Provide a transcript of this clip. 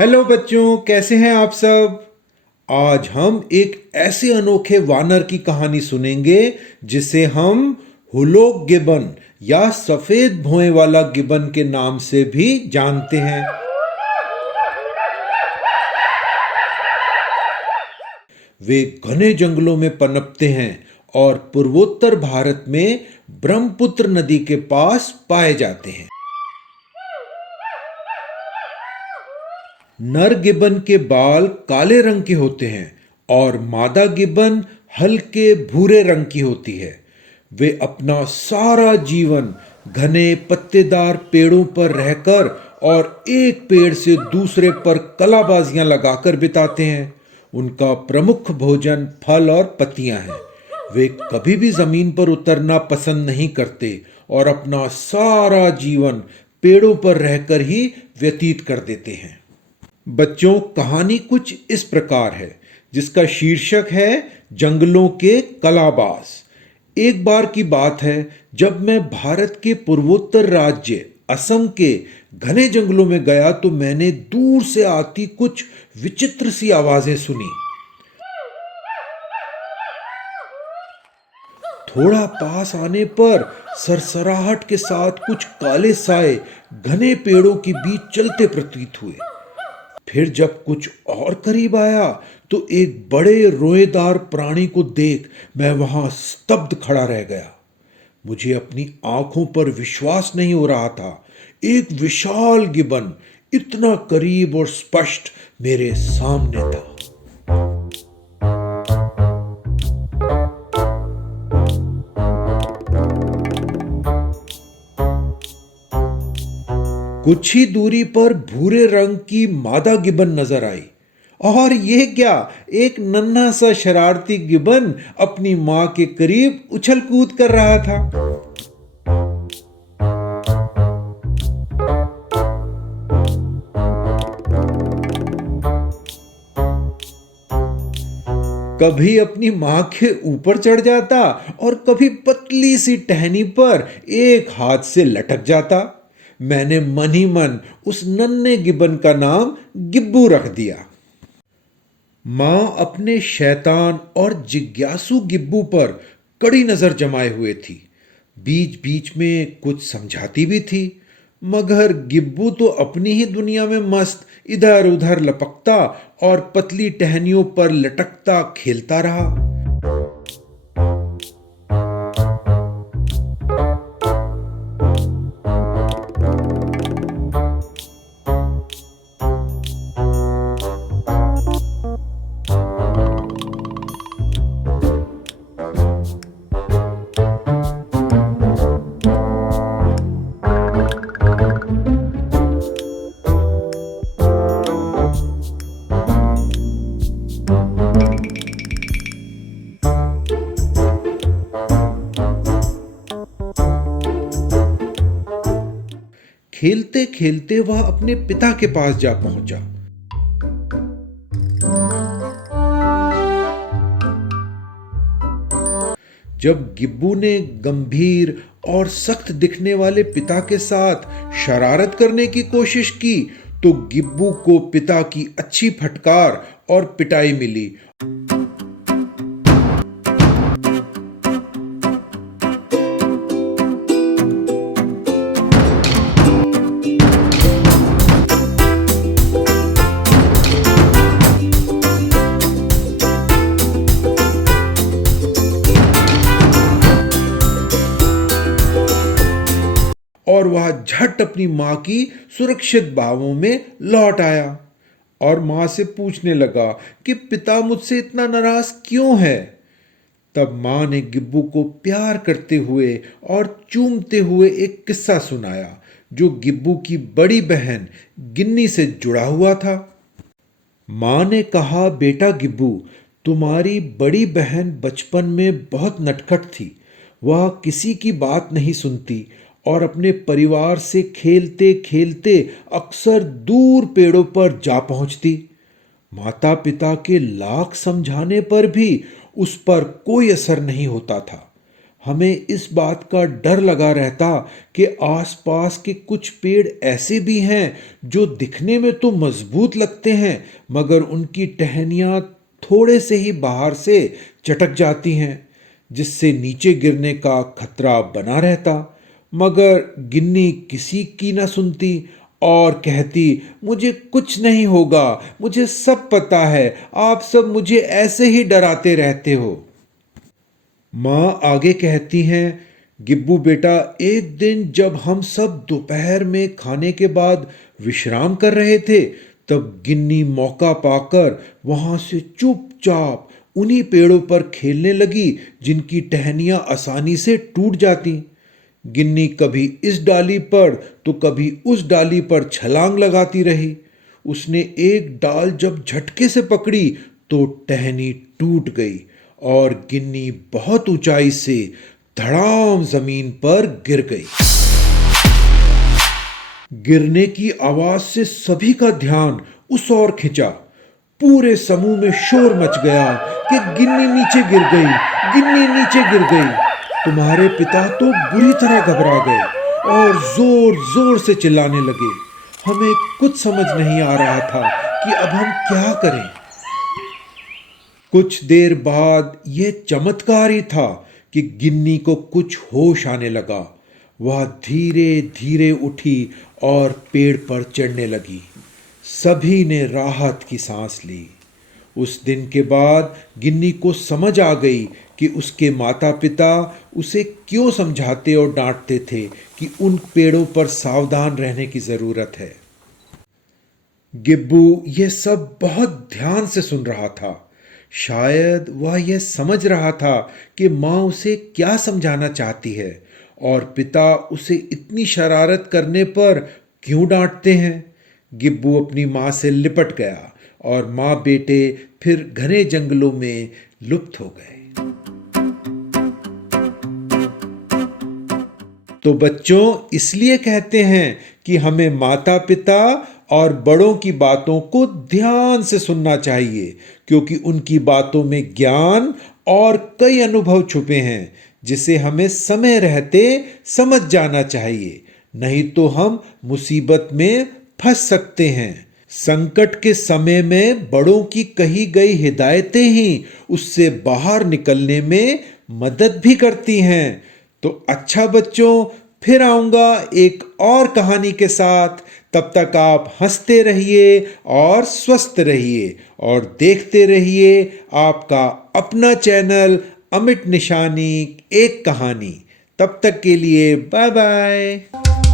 Hello बच्चों, कैसे हैं आप सब। आज हम एक ऐसे अनोखे वानर की कहानी सुनेंगे जिसे हम हुलोक गिबन या सफेद भौं वाला गिबन के नाम से भी जानते हैं। वे घने जंगलों में पनपते हैं और पूर्वोत्तर भारत में ब्रह्मपुत्र नदी के पास पाए जाते हैं। नर गिब्बन के बाल काले रंग के होते हैं और मादा गिब्बन हल्के भूरे रंग की होती है। वे अपना सारा जीवन घने पत्तेदार पेड़ों पर रहकर और एक पेड़ से दूसरे पर कलाबाजियां लगाकर बिताते हैं। उनका प्रमुख भोजन फल और पत्तियां हैं। वे कभी भी जमीन पर उतरना पसंद नहीं करते और अपना सारा जीवन पेड़ों पर रहकर ही व्यतीत कर देते हैं। बच्चों, कहानी कुछ इस प्रकार है जिसका शीर्षक है जंगलों के कलाबाज। एक बार की बात है जब मैं भारत के पूर्वोत्तर राज्य असम के घने जंगलों में गया तो मैंने दूर से आती कुछ विचित्र सी आवाजें सुनी। थोड़ा पास आने पर सरसराहट के साथ कुछ काले साए घने पेड़ों के बीच चलते प्रतीत हुए। फिर जब कुछ और करीब आया तो एक बड़े रोएदार प्राणी को देख मैं वहां स्तब्ध खड़ा रह गया। मुझे अपनी आंखों पर विश्वास नहीं हो रहा था। एक विशाल गिबन इतना करीब और स्पष्ट मेरे सामने था। कुछ ही दूरी पर भूरे रंग की मादा गिबन नजर आई। और ये क्या, एक नन्हा सा शरारती गिबन अपनी मां के करीब उछल कूद कर रहा था। कभी अपनी मां के ऊपर चढ़ जाता और कभी पतली सी टहनी पर एक हाथ से लटक जाता। मैंने मन ही मन उस नन्हे गिब्बन का नाम गिब्बू रख दिया। मां अपने शैतान और जिज्ञासु गिब्बू पर कड़ी नजर जमाए हुए थी। बीच बीच में कुछ समझाती भी थी, मगर गिब्बू तो अपनी ही दुनिया में मस्त इधर उधर लपकता और पतली टहनियों पर लटकता खेलता रहा। खेलते खेलते वह अपने पिता के पास जा पहुंचा। जब गिब्बू ने गंभीर और सख्त दिखने वाले पिता के साथ शरारत करने की कोशिश की तो गिब्बू को पिता की अच्छी फटकार और पिटाई मिली। और वह झट अपनी मां की सुरक्षित बाहों में लौट आया और मां से पूछने लगा कि पिता मुझसे इतना नाराज क्यों है। तब मां ने गिब्बू को प्यार करते हुए और चूमते हुए एक किस्सा सुनाया जो गिब्बू की बड़ी बहन गिन्नी से जुड़ा हुआ था। मां ने कहा, बेटा गिब्बू, तुम्हारी बड़ी बहन बचपन में बहुत नटखट थी। वह किसी की बात नहीं सुनती और अपने परिवार से खेलते खेलते अक्सर दूर पेड़ों पर जा पहुंचती। माता पिता के लाख समझाने पर भी उस पर कोई असर नहीं होता था। हमें इस बात का डर लगा रहता कि आसपास के कुछ पेड़ ऐसे भी हैं जो दिखने में तो मजबूत लगते हैं, मगर उनकी टहनियाँ थोड़े से ही बाहर से चटक जाती हैं, जिससे नीचे गिरने का खतरा बना रहता। मगर गिन्नी किसी की न सुनती और कहती, मुझे कुछ नहीं होगा, मुझे सब पता है, आप सब मुझे ऐसे ही डराते रहते हो। माँ आगे कहती हैं, गिब्बू बेटा, एक दिन जब हम सब दोपहर में खाने के बाद विश्राम कर रहे थे, तब गिन्नी मौका पाकर वहां से चुपचाप उन्हीं पेड़ों पर खेलने लगी जिनकी टहनियां आसानी से टूट जाती। गिन्नी कभी इस डाली पर तो कभी उस डाली पर छलांग लगाती रही। उसने एक डाल जब झटके से पकड़ी तो टहनी टूट गई और गिन्नी बहुत ऊंचाई से धड़ाम जमीन पर गिर गई। गिरने की आवाज से सभी का ध्यान उस ओर खिंचा। पूरे समूह में शोर मच गया कि गिन्नी नीचे गिर गई, गिन्नी नीचे गिर गई। तुम्हारे पिता तो बुरी तरह घबरा गए और जोर जोर से चिल्लाने लगे। हमें कुछ समझ नहीं आ रहा था कि अब हम क्या करें। कुछ देर बाद यह चमत्कार ही था कि गिन्नी को कुछ होश आने लगा। वह धीरे धीरे उठी और पेड़ पर चढ़ने लगी। सभी ने राहत की सांस ली। उस दिन के बाद गिन्नी को समझ आ गई कि उसके माता पिता उसे क्यों समझाते और डांटते थे कि उन पेड़ों पर सावधान रहने की जरूरत है। गिब्बू यह सब बहुत ध्यान से सुन रहा था। शायद वह यह समझ रहा था कि माँ उसे क्या समझाना चाहती है और पिता उसे इतनी शरारत करने पर क्यों डांटते हैं। गिब्बू अपनी माँ से लिपट गया और माँ बेटे फिर घने जंगलों में लुप्त हो गए। तो बच्चों, इसलिए कहते हैं कि हमें माता पिता और बड़ों की बातों को ध्यान से सुनना चाहिए, क्योंकि उनकी बातों में ज्ञान और कई अनुभव छुपे हैं जिसे हमें समय रहते समझ जाना चाहिए, नहीं तो हम मुसीबत में फंस सकते हैं। संकट के समय में बड़ों की कही गई हिदायतें ही उससे बाहर निकलने में मदद भी करती हैं। तो अच्छा बच्चों, फिर आऊंगा एक और कहानी के साथ। तब तक आप हंसते रहिए और स्वस्थ रहिए और देखते रहिए आपका अपना चैनल अमिट निशानी एक कहानी। तब तक के लिए बाय बाय।